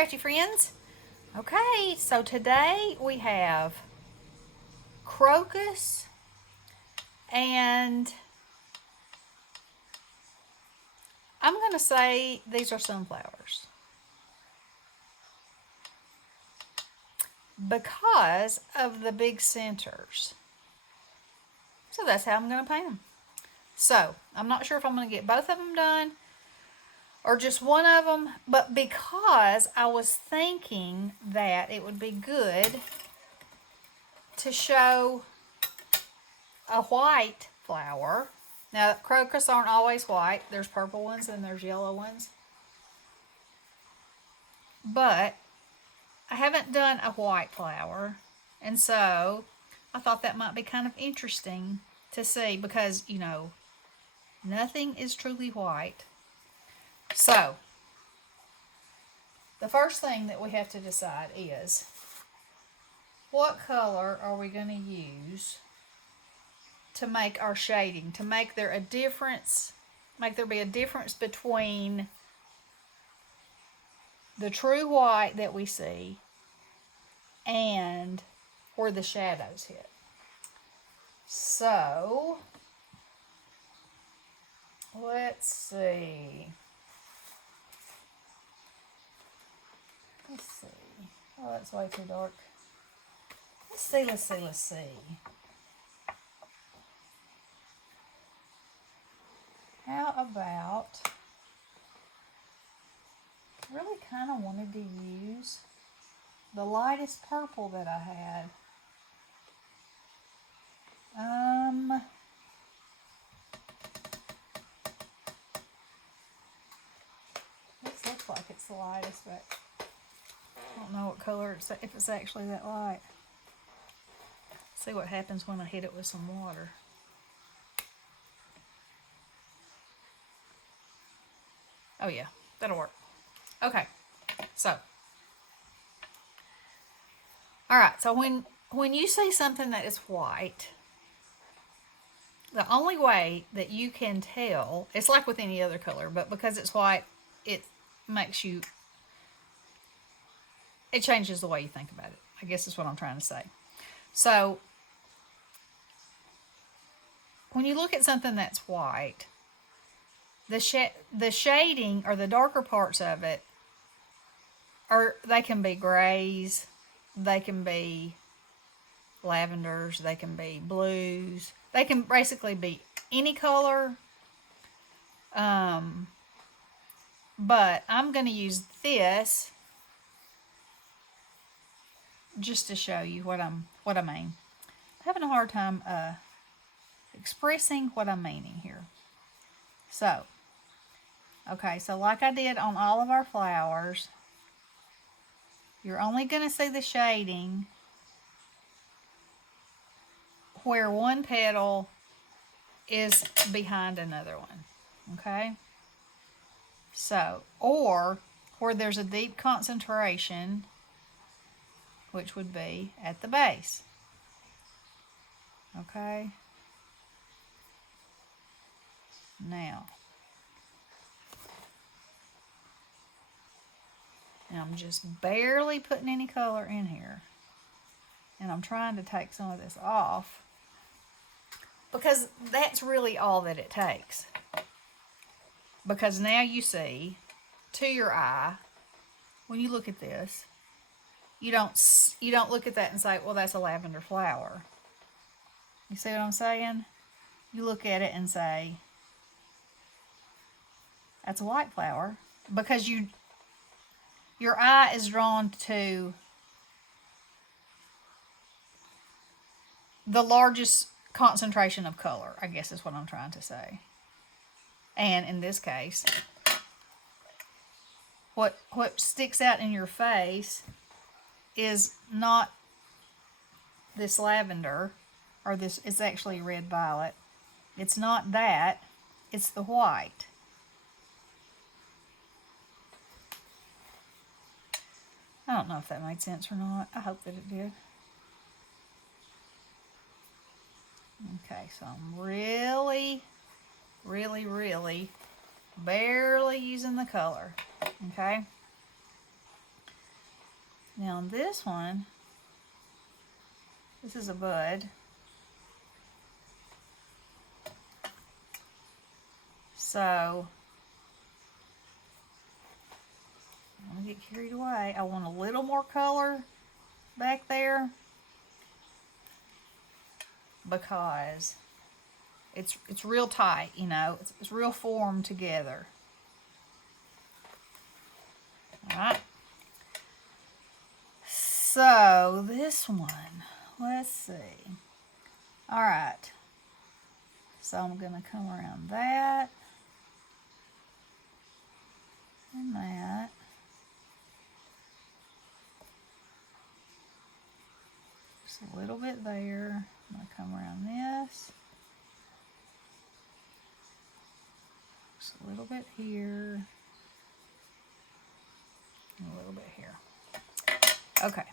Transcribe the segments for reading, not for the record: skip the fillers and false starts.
crafty friends. Okay, so today we have crocus and I'm going to say these are sunflowers because of the big centers. So that's how I'm going to paint them. So I'm not sure if I'm going to get both of them done or just one of them, but because I was thinking that it would be good to show a white flower. Now, crocus aren't always white. There's purple ones and there's yellow ones. But I haven't done a white flower, and so I thought that might be kind of interesting to see because, nothing is truly white. So, the first thing that we have to decide is what color are we going to use to make our shading, to make there be a difference between the true white that we see and where the shadows hit. So, let's see. Oh, that's way too dark. Let's see. How about, I really kind of wanted to use the lightest purple that I had. This looks like it's the lightest, but I don't know what color it's, if it's actually that light. See what happens when I hit it with some water. Oh yeah, that'll work. Okay, so. Alright, so when you see something that is white, the only way that you can tell, it's like with any other color, but because it's white, it changes the way you think about it. I guess is what I'm trying to say. So, when you look at something that's white, the shading or the darker parts of it they can be grays, they can be lavenders, they can be blues, they can basically be any color. But I'm going to use this just to show you what I mean. I'm having a hard time expressing what I'm meaning here. So, okay, so like I did on all of our flowers, you're only going to see the shading where one petal is behind another one, okay? So, or where there's a deep concentration, which would be at the base, okay? Now, I'm just barely putting any color in here. And I'm trying to take some of this off because that's really all that it takes. Because now you see, to your eye, when you look at this, you don't look at that and say, well, that's a lavender flower. You see what I'm saying? You look at it and say, that's a white flower, because your eye is drawn to the largest concentration of color, I guess is what I'm trying to say. And in this case, what sticks out in your face is not this lavender, or this, it's actually red violet. It's not that, it's the white. I don't know if that made sense or not. I hope that it did. Okay, so I'm really barely using the color, okay? Now on this one, this is a bud. So, I don't get carried away. I want a little more color back there because it's real tight, you know. It's real formed together. Alright. So, this one, let's see. Alright. So, I'm going to come around that and that. Just a little bit there. I'm going to come around this. Just a little bit here. And a little bit here. Okay.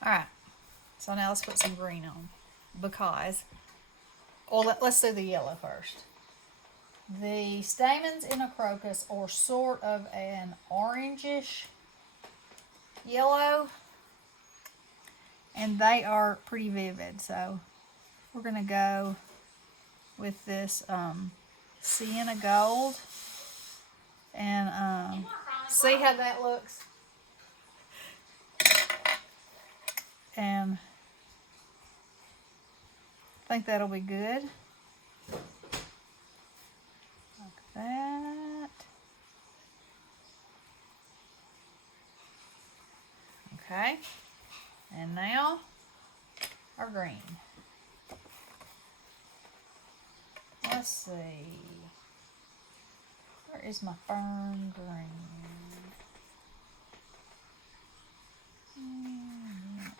Alright, so now let's put some green on because, well, let's do the yellow first. The stamens in a crocus are sort of an orangish yellow, and they are pretty vivid, so we're going to go with this sienna gold and see how that looks. And I think that'll be good. Like that. Okay. And now our green. Let's see. Where is my fern green?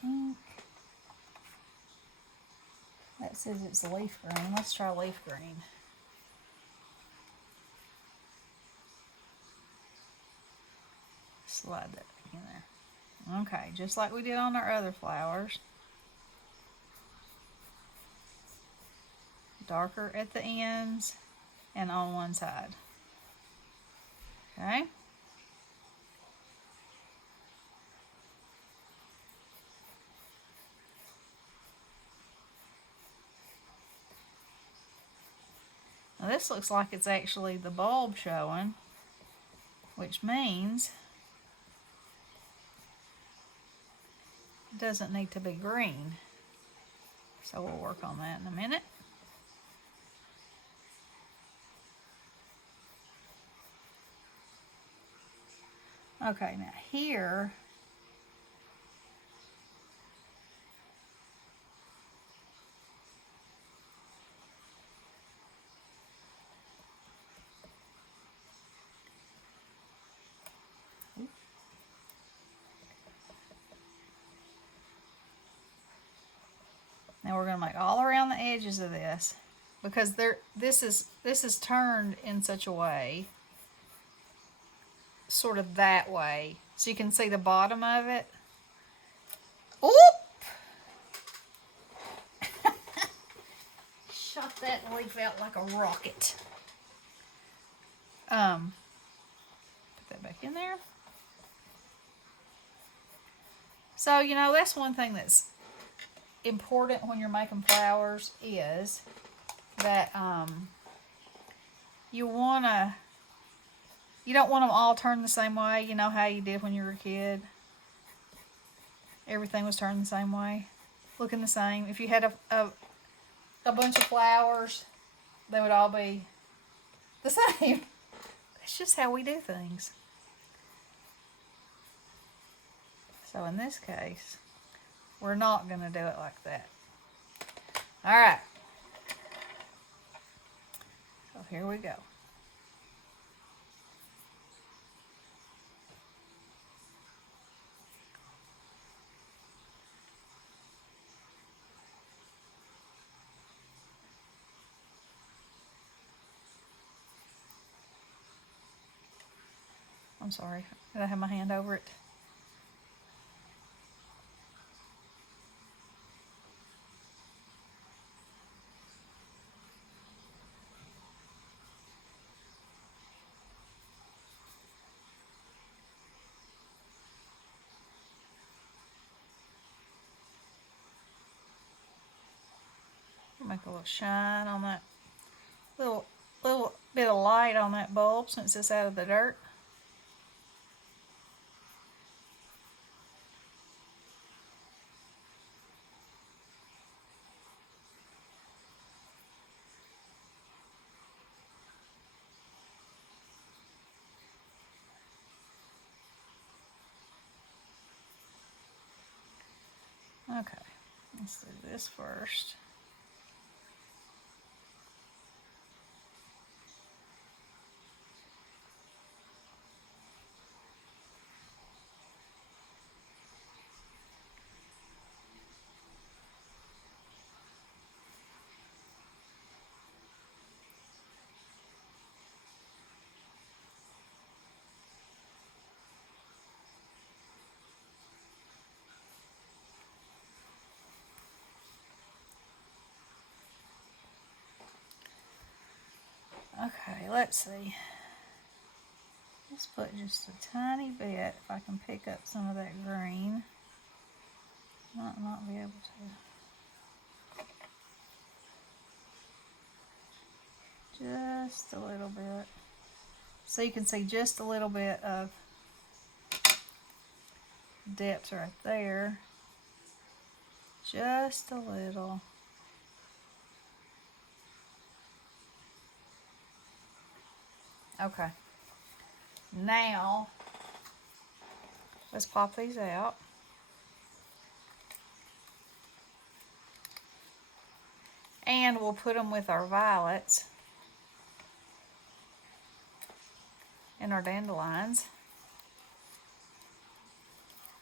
Ink. That says it's leaf green. Let's try leaf green. Slide that back in there. Okay, just like we did on our other flowers. Darker at the ends and on one side. Okay. Now this looks like it's actually the bulb showing, which means it doesn't need to be green. So we'll work on that in a minute. Okay, now here, now we're going to make all around the edges of this because this is turned in such a way, sort of that way, so you can see the bottom of it. Oop! Shot that leaf out like a rocket. Put that back in there. So, you know, that's one thing that's important when you're making flowers is that you don't want them all turned the same way. You know how you did when you were a kid? Everything was turned the same way, looking the same. If you had a bunch of flowers, they would all be the same. That's just how we do things. So in this case, we're not going to do it like that. All right. So here we go. I'm sorry. Did I have my hand over it? Make a little shine on that little bit of light on that bulb since it's out of the dirt. Okay, let's do this first. Okay, let's see. Let's put just a tiny bit, if I can pick up some of that green. Might not be able to. Just a little bit. So you can see just a little bit of depth right there. Just a little. Okay. Now, let's pop these out. And we'll put them with our violets and our dandelions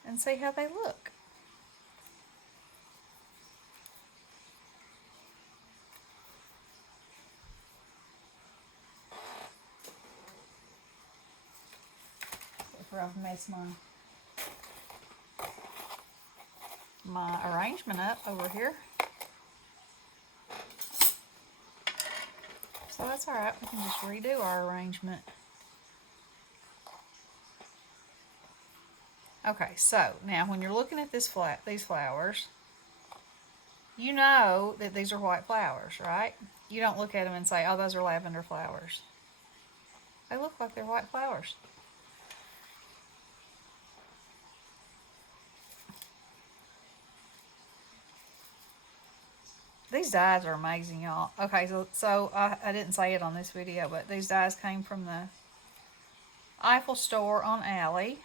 and see how they look. I've messed my arrangement up over here. So that's alright, we can just redo our arrangement. Okay, so now when you're looking at these flowers, you know that these are white flowers, right? You don't look at them and say, oh, those are lavender flowers. They look like they're white flowers. These dies are amazing, y'all. Okay, so I didn't say it on this video, but these dies came from the Eiffel store on Alley.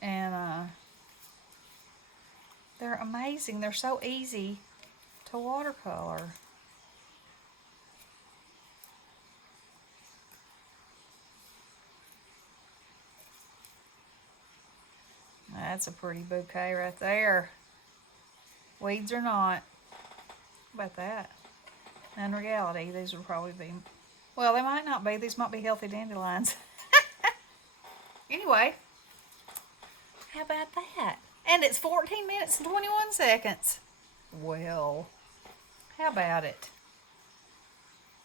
And they're amazing. They're so easy to watercolor. That's a pretty bouquet right there. Weeds or not. How about that? In reality, these would probably be, well, they might not be. These might be healthy dandelions. Anyway, how about that? And it's 14 minutes and 21 seconds. Well, how about it?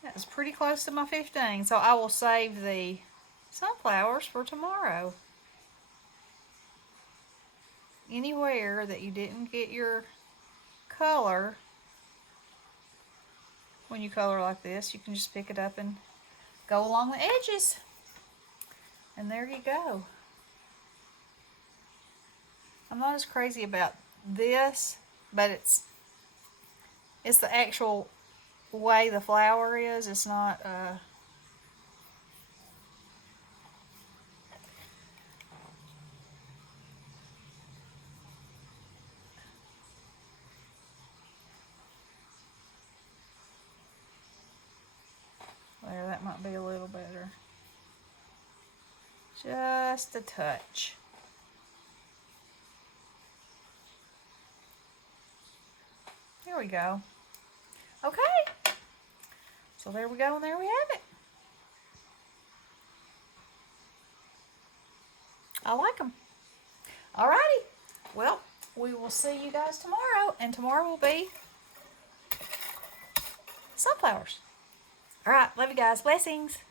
That was pretty close to my 15, so I will save the sunflowers for tomorrow. Anywhere that you didn't get your color, when you color like this, you can just pick it up and go along the edges. And there you go. I'm not as crazy about this, but it's the actual way the flower is. It's not might be a little better. Just a touch. There we go. Okay. So there we go, and there we have it. I like them. Alrighty. Well, we will see you guys tomorrow, and tomorrow will be sunflowers. Alright, love you guys. Blessings.